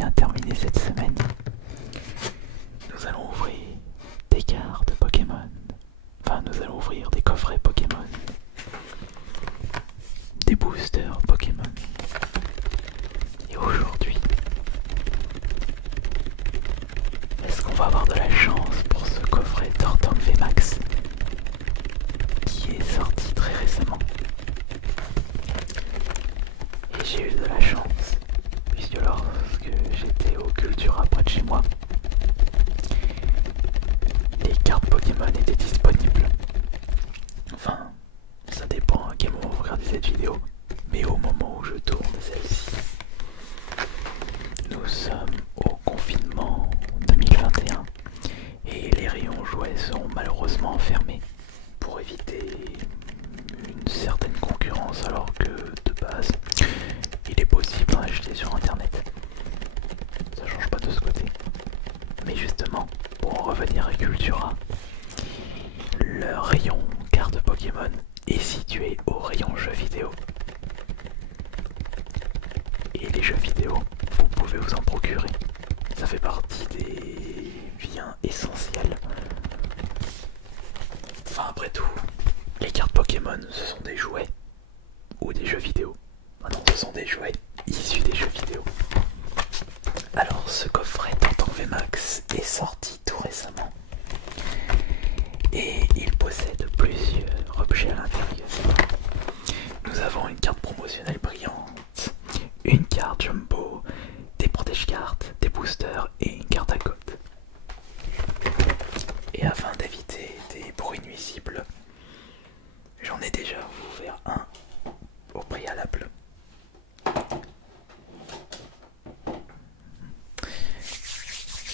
bien terminé cette semaine. Nous allons ouvrir des cartes Pokémon. Enfin, nous allons ouvrir des coffrets Pokémon. Des boosters Pokémon. Et aujourd'hui, est-ce qu'on va avoir de la chance pour ce coffret Tortank VMAX qui est sorti très récemment? Et j'ai eu de la chance, puisque lorsque j'étais au Cultura près de chez moi, les cartes Pokémon étaient disponibles. Enfin, ça dépend à quel moment vous regardez cette vidéo, mais au moment où je tourne celle-ci, nous sommes au confinement 2021 et les rayons jouets sont malheureusement fermés pour éviter une certaine concurrence, alors que de base il est possible d'en acheter sur internet. Ça change pas de ce côté. Mais justement, pour en revenir à Cultura, le rayon cartes Pokémon est situé au rayon jeux vidéo. Et les jeux vidéo, vous pouvez vous en procurer. Ça fait partie des biens essentiels. Enfin, après tout, les cartes Pokémon, ce sont des jouets ou des jeux vidéo. Ah non, ce sont des jouets issus des jeux vidéo. Alors, ce coffret Tortank VMAX est sorti tout récemment et il possède plusieurs objets à l'intérieur. Nous avons une carte promotionnelle brillante, une carte jumbo, des protège-cartes, des boosters et une carte à code. Et afin d'éviter des bruits nuisibles, j'en ai déjà ouvert un au préalable.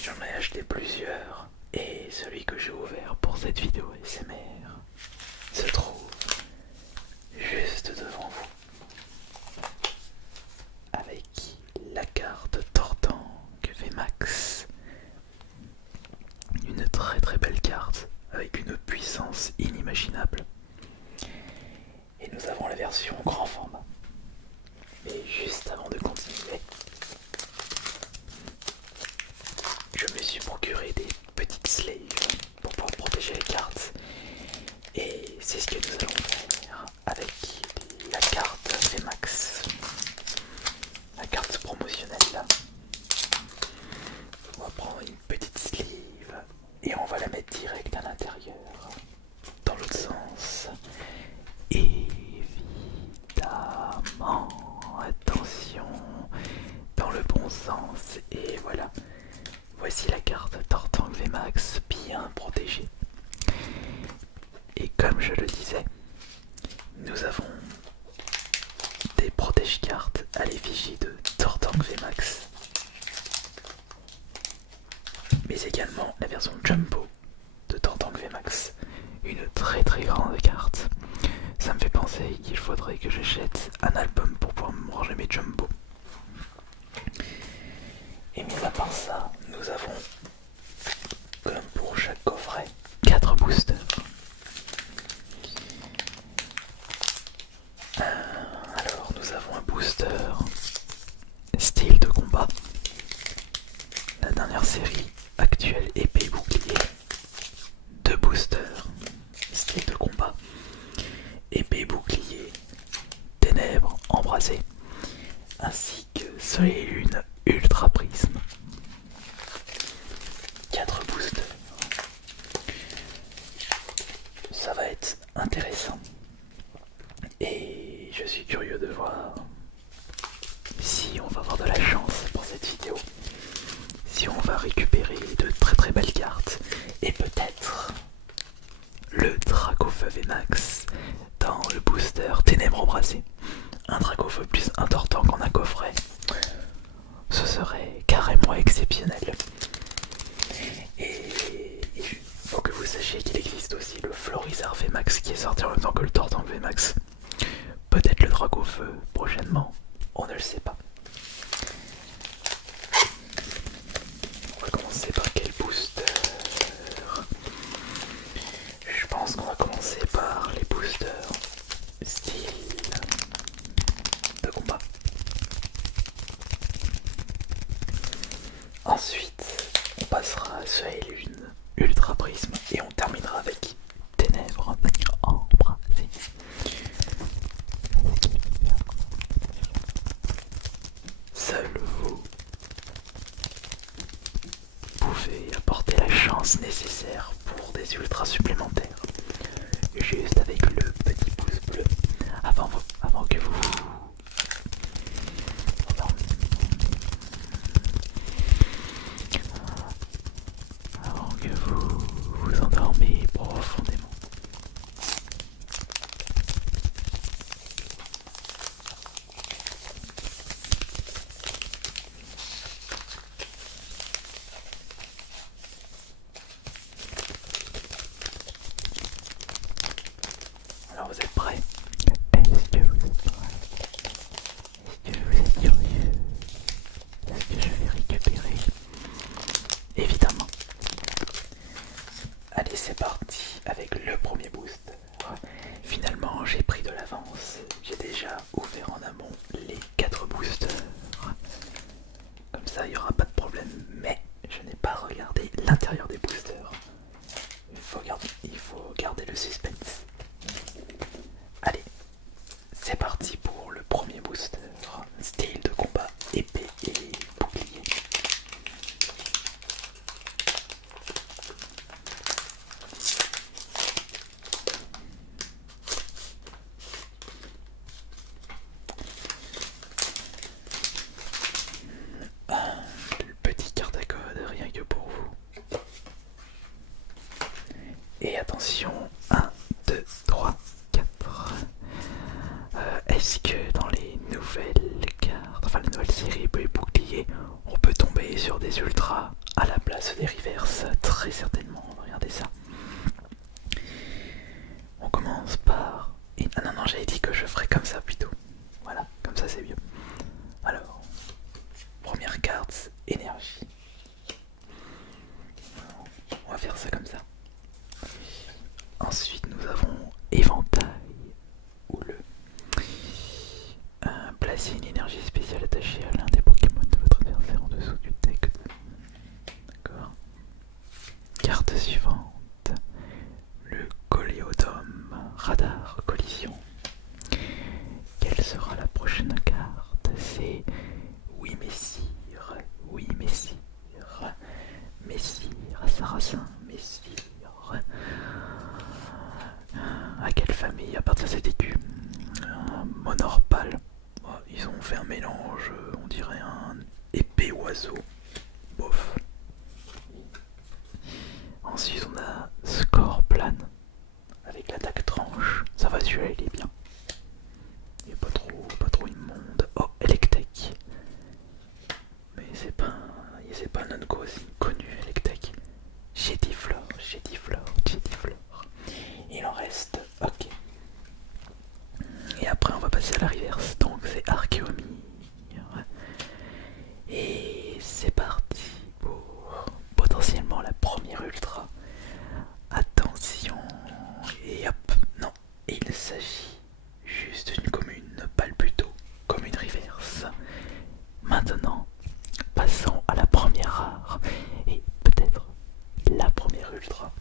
J'en ai acheté plusieurs et celui que j'ai ouvert pour cette vidéo ASMR se trouve juste devant vous avec la carte Tortank VMAX. Une très très belle carte avec une puissance inimaginable. Et nous avons la version grand format. Et juste avant de continuer, je me suis procuré des petites slaves pour pouvoir protéger les cartes. Et c'est ce que nous allons faire avec la carte VMAX. La carte promotionnelle là. On va prendre une petite sleeve et on va la mettre direct à l'intérieur. Dans l'autre sens. Évidemment. Attention. Dans le bon sens. Et voilà. Voici la carte Tortank VMAX bien protégée. Et comme je le disais, nous avons des protège-cartes à l'effigie de Tortank VMAX. Mais également la version Jumbo de Tortank VMAX. Une très très grande carte. Ça me fait penser qu'il faudrait que j'achète un album pour pouvoir me ranger mes Jumbo. Et mis à part ça, nous avons, comme pour chaque coffret, 4 boosters. Alors nous avons un booster style de combat, la dernière série actuelle épée bouclier. 2 boosters style de combat, épée bouclier, ténèbres embrasées, ainsi que soleil et lune ultra prisme. 4 boosters. Ça va être intéressant. Et je suis curieux de voir si on va avoir de la chance pour cette vidéo. Si on va récupérer de très très belles cartes. Et peut-être le Dracofeu VMAX dans le booster Ténèbres embrasées. Un Dracofeu plus un Tortank en un coffret. Ce serait carrément exceptionnel. Et il faut que vous sachiez qu'il existe aussi le Florizarre VMAX qui est sorti en même temps que le Tortank VMAX. Peut-être le Dracofeu prochainement, on ne le sait pas. On va commencer par quel booster? Je pense qu'on va commencer par les boosters style de combat. Ensuite, on passera à Soleil Lune, Ultra Prisme et on terminera avec Ténèbres embrasées. Seul vous pouvez apporter la chance nécessaire pour des ultras supplémentaires. Juste avec le petit pouce bleu avant que vous vous endormez profondément. Alors vous êtes prêts? Est-ce que vous êtes prêts? Est-ce que vous êtes curieux? Est-ce que je vais récupérer? Évidemment. Allez, c'est parti avec le premier boost. Finalement, j'ai pris de l'avance. J'ai déjà ouvert en amont les 4 boosters. Comme ça, il n'y aura pas de problème. Mais je n'ai pas regardé l'intérieur des boosters. Il faut garder le suspense. Allez, c'est parti pour le premier booster. Style de combat, épée et bouclier. Petit carte à code, rien que pour vous. Et attention, 1, 2, 3, 4. Est-ce que dans les nouvelles cartes, enfin les nouvelles séries épée et bouclier, on peut tomber sur des ultras à la place des reverses? Très certainement, regardez ça. On commence par... Ah non, non, j'avais dit que je ferais comme ça plutôt. Voilà, comme ça c'est mieux. Alors, première carte, énergie. On va faire ça comme ça. Ensuite, nous avons éventail, ou le... Placez une énergie spéciale attachée à l'un des Pokémon de votre adversaire en dessous du deck. D'accord. Carte suivante, le Coléodome, radar, collision. Quelle sera la prochaine carte? C'est oui messire, oui messire, messire, sarrasin, messire. À quelle famille appartient cet écu? Monorpal. Ils ont fait un mélange, on dirait un épée oiseau. Bof. Ensuite on a Scorplane avec l'attaque tranche. Ça va, celui-là il est bien. Il est pas trop immonde. Oh, Electek. Mais c'est pas un non connu, Electek. Jediflor. Il en reste, ok. Et après on va passer à la reverse, donc c'est Archeomir. Et c'est parti pour potentiellement la première ultra. Attention, et hop, non, il s'agit juste d'une commune, Palputo, commune reverse. Maintenant, passons à la première rare, et peut-être la première ultra.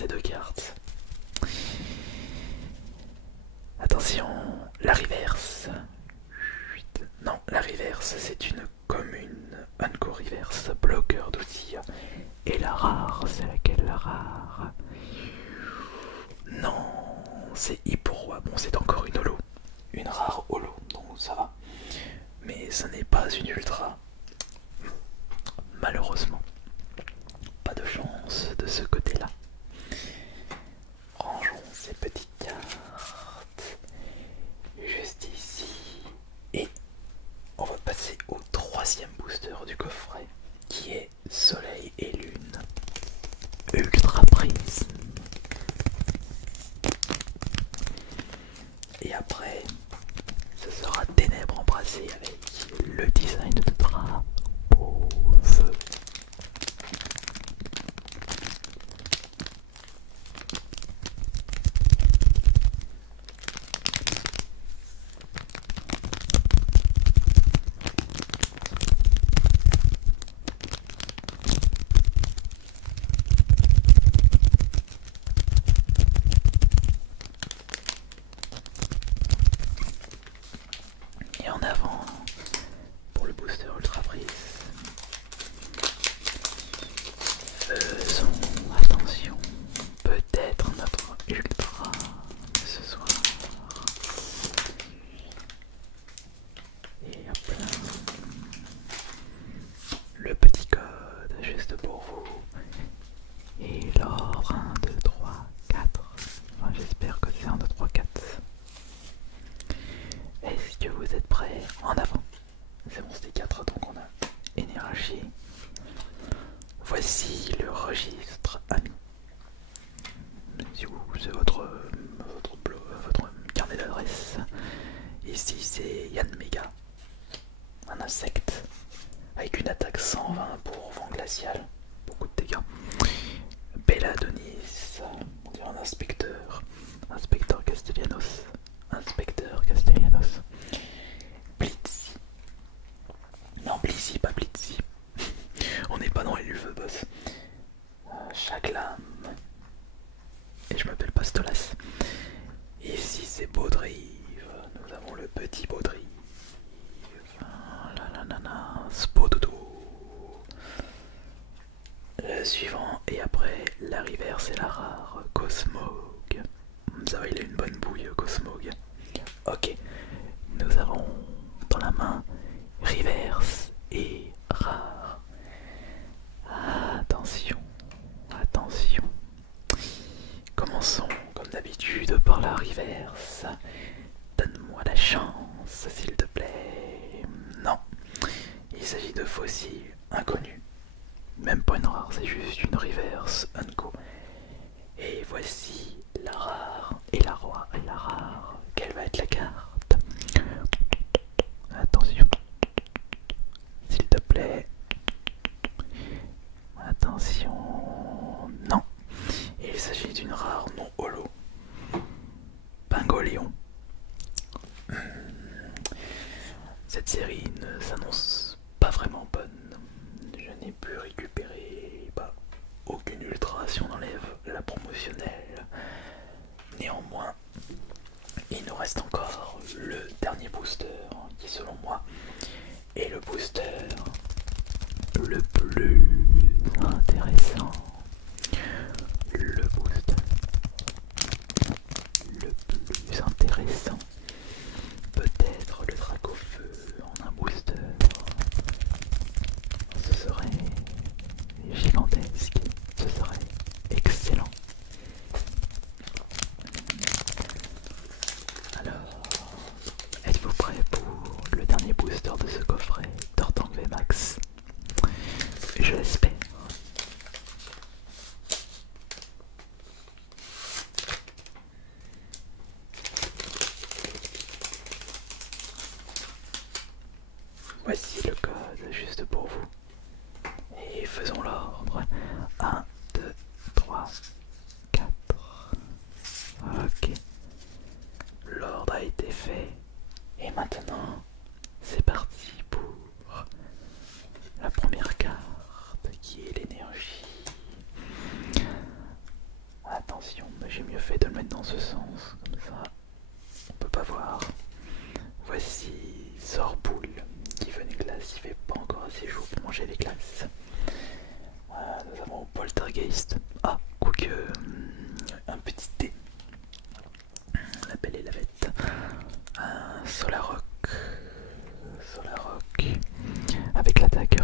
ces deux cartes. Attention, la reverse. Non, la reverse, c'est une commune. Unco reverse, bloqueur d'outils. Et la rare, c'est laquelle la rare? Non, c'est Hipporoi. Bon, c'est encore une holo. Une rare holo, donc ça va. Mais ce n'est pas une ultra. Malheureusement. Pas de chance de ce côté-là. Rangeons ces petites cartes juste ici. Et on va passer au troisième booster du coffret, qui est Soleil et Lune. Ultra Prisme. Et après, ce sera Ténèbres embrassées avec le design de drap au feu. Et en avant pour le booster Ultra Prisme. Faisons attention, peut-être notre ultra de ce soir. Et hop là. Le petit code juste pour vous. Et l'ordre 1, 2, 3, 4. Enfin, j'espère que c'est 1, 2, 3, 4. Est-ce que vous êtes prêts? En avant. C'est bon, c'était 4, donc on a énergie. Voici le registre ami. C'est votre carnet d'adresse. Ici c'est Yann Mega, un insecte avec une attaque 120 pour vent glacial, beaucoup de dégâts. Belladonis, on dirait un inspecteur, inspecteur Castellanos, inspecteur Castellanos. Blitzy, non Blitzy, pas Blitzy, on n'est pas dans les Lulve boss. Chaque lame. Et je m'appelle Pastolas. Ici c'est Baudrive. Nous avons le petit Baudrive. Spododo. Le suivant. Et après la rivière c'est la rare. Cosmog. Ça va, il a une bonne bouille Cosmog. Ok. Nous avons dans la main reverse et rare. Attention. Attention. Commençons comme d'habitude par la reverse. Donne-moi la chance, s'il te plaît. Non, il s'agit de fossiles inconnus. Même pas une rare, c'est juste une reverse unco. Et voici la rare et la roi et la rare. Quelle va être la carte? Attention, s'il te plaît. Attention, non. Il s'agit d'une rare non holo. Pingoléon. Cette série ne s'annonce pas vraiment bonne. Je n'ai pu récupérer aucune ultra si on enlève la promotionnelle. Néanmoins, il nous reste encore le dernier booster qui selon moi est le booster le plus intéressant. Le booster le plus intéressant. Peut-être le Dracofeu en un booster. Ce serait gigantesque. Ce serait excellent. Alors, êtes-vous prêts pour le dernier booster de ce coffret Tortank VMAX? Je l'espère. Voici le code juste pour vous. Et faisons l'ordre. 1, 2, 3, 4. Ok. L'ordre a été fait. Et maintenant, c'est parti pour la première carte qui est l'énergie. dans ce sens, comme ça on peut pas voir. Voici Zorboul qui veut des glaces, il fait pas encore assez chaud pour manger les glaces. Voilà, nous avons Poltergeist. Ah, quoique un petit thé. La belle et la bête. Un Solarok. Solarok. Avec l'attaque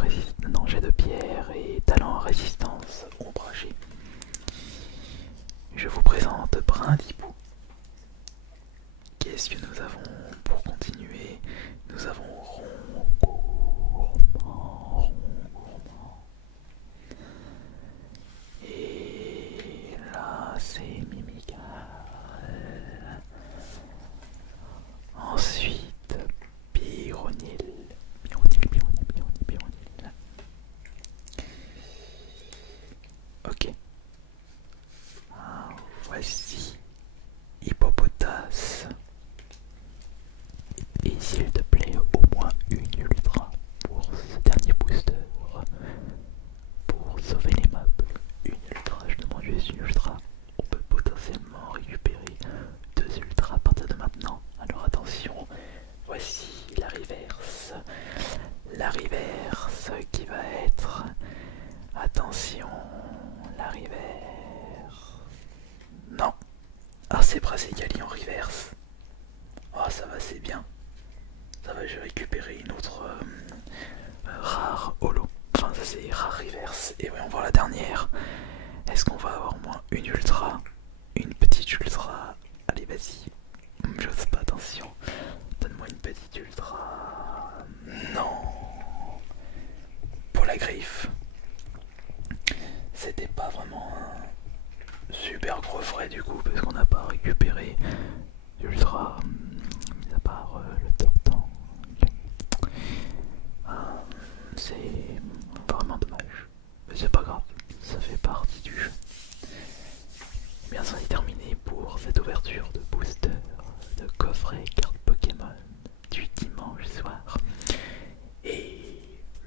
non, jet de pierre et talent résistance ombragé. Je vous présente Brindibou. Qu'est-ce que nous avons pour continuer? Nous avons Rongourmand. Et là, c'est Mimical. Ensuite, Pyronil. Pyronil. Ok. Voici Hippopotas. Et s'il te plaît, au moins une ultra pour ce dernier booster. Pour sauver les mobs. Une ultra, je demande juste une ultra. On peut potentiellement récupérer 2 ultras à partir de maintenant. Alors attention, voici la reverse. La reverse qui va être... Attention, la reverse... Non. Ah, c'est Brassigali en reverse. Oh, ça va, c'est bien. Ça va, j'ai récupéré une autre rare holo. Enfin, ça c'est rare reverse. Et voyons voir la dernière. Est-ce qu'on va avoir au moins une ultra? Une petite ultra? Allez, vas-y. J'ose pas, attention. Donne-moi une petite ultra. Non. Pour la griffe. C'était pas vraiment un super gros frais du coup, parce qu'on n'a pas récupéré d'ultra, mis à part le tortan. C'est vraiment dommage. Mais c'est pas grave, ça fait partie du jeu. Et bien, ça est terminé pour cette ouverture de booster, de coffret carte Pokémon du dimanche soir. Et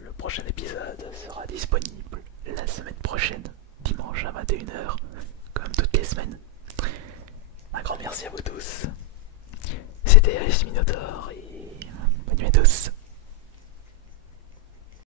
le prochain épisode sera disponible la semaine prochaine, dimanche à 21h, comme toutes les semaines. Un grand merci à vous tous. C'était Minotaur et bonne nuit à tous.